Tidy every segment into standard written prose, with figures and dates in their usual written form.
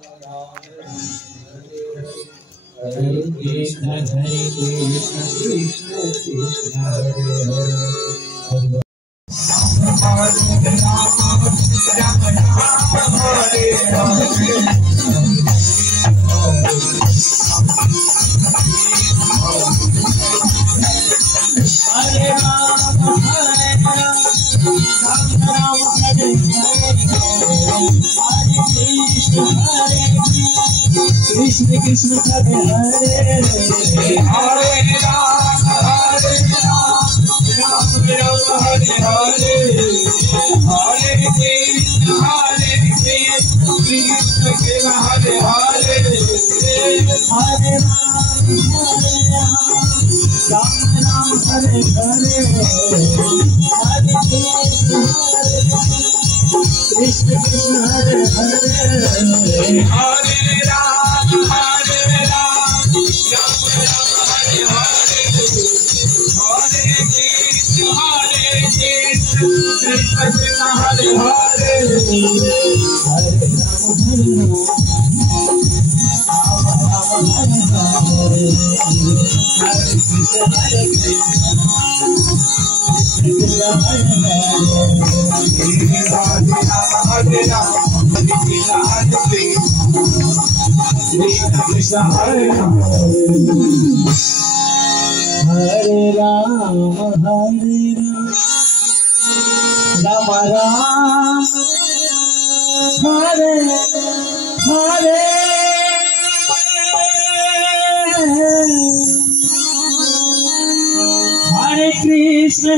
Hare Krishna Krishna Krishna Hare Hare Krishna Krishna Hare Hare Hare Ram Hare Ram Ram Ram Hare Hare Hare Krishna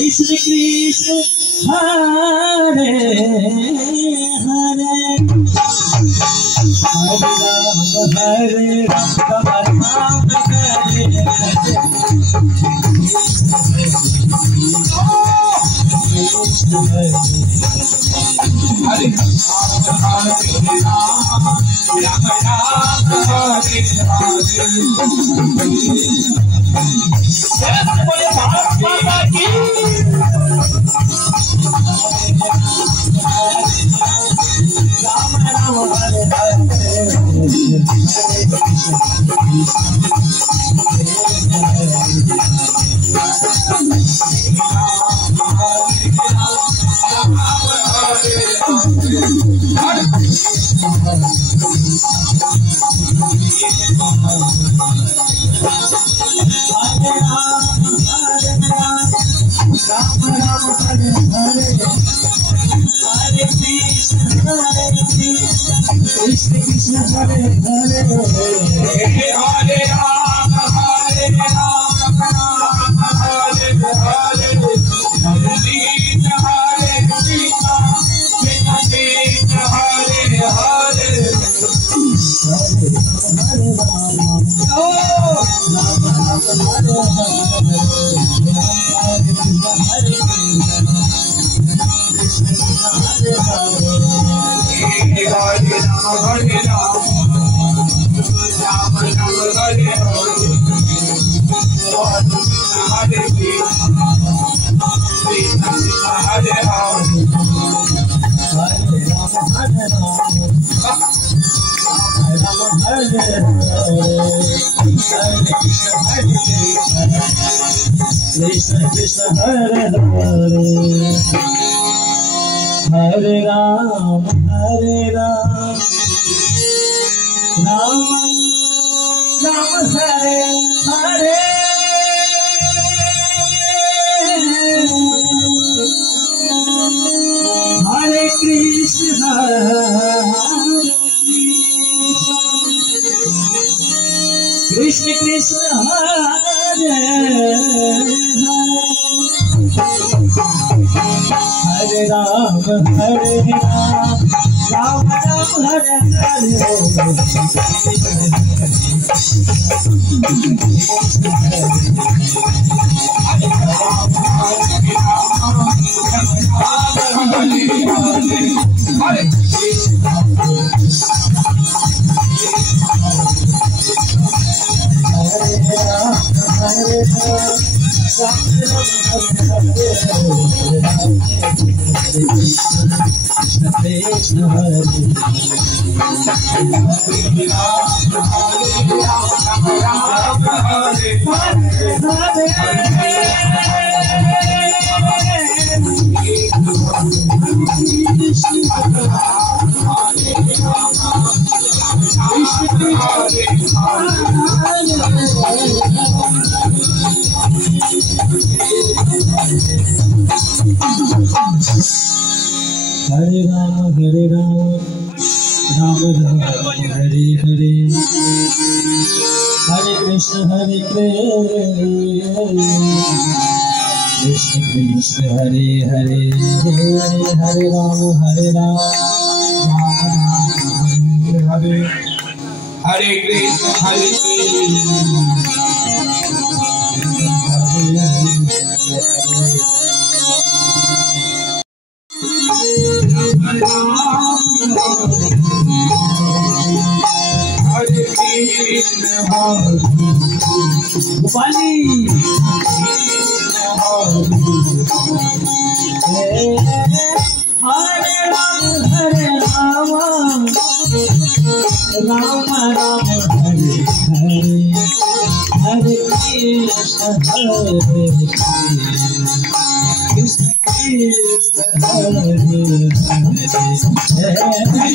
Krishna Krishna Hare Hare Hare Ram Ram Hare Hare Hare Krishna Krishna Hare Hare Hare Ram Hare Ram Ram Ram Hare Hare Hare Krishna Krishna Krishna Hare Hare Krishna Hare Ram Hare Ram Rama Ram Hare Hare Hare Krishna Krishna Krishna Hare Hare Hare Ram Hare Hare Krishna Hare Hare Rama, Rama Rama, Hare Hare, Hare Krishna, Hare Krishna, Krishna Hare Hare, Hare Rama, Rama Rama, Hare Hare Krishna, Hare Upali Hare Rama, Rama Rama, Hare Hare, Hare Krishna, Hare Krishna, Krishna Hare Krishna, Hare Hare,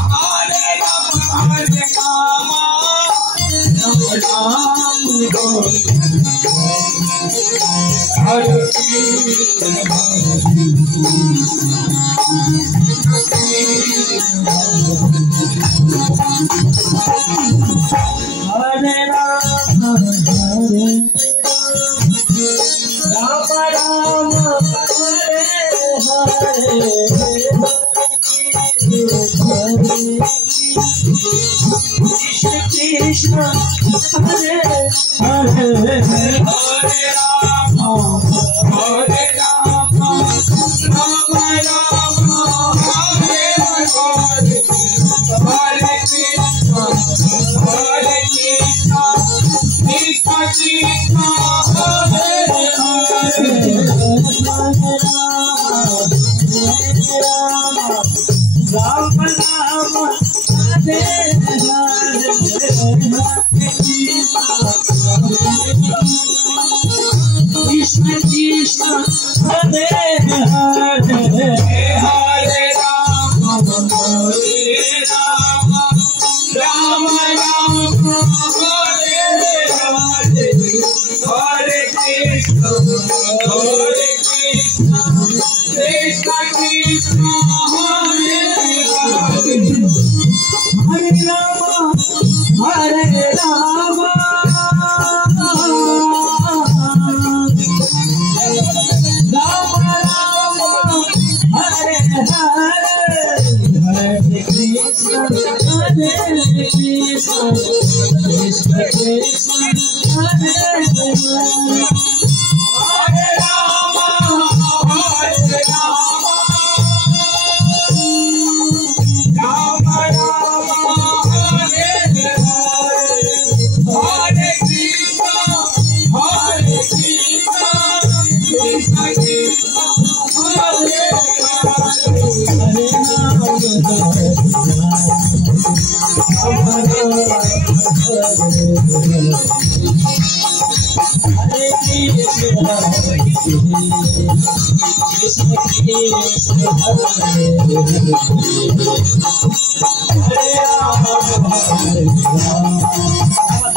Hare Rama, Hare Rama, Rama Rama, Hare Hare, Hare Krishna, Hare Krishna, Krishna Krishna, Hare Hare, Rama Rama, Hare Krishna Krishna, Hare Hare, Hare Rama, Rama Rama, Hare Hare, Hare Krishna, Krishna Krishna, Hare Hare, Hare Rama, Hare Rama, Krishna Krishna, Hare Hare, Hare Rama, Hare Rama, Rama Rama, Hare Hare, Hare Krishna, Krishna Krishna, Hare Hare, Hare Rama,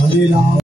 Hare Hare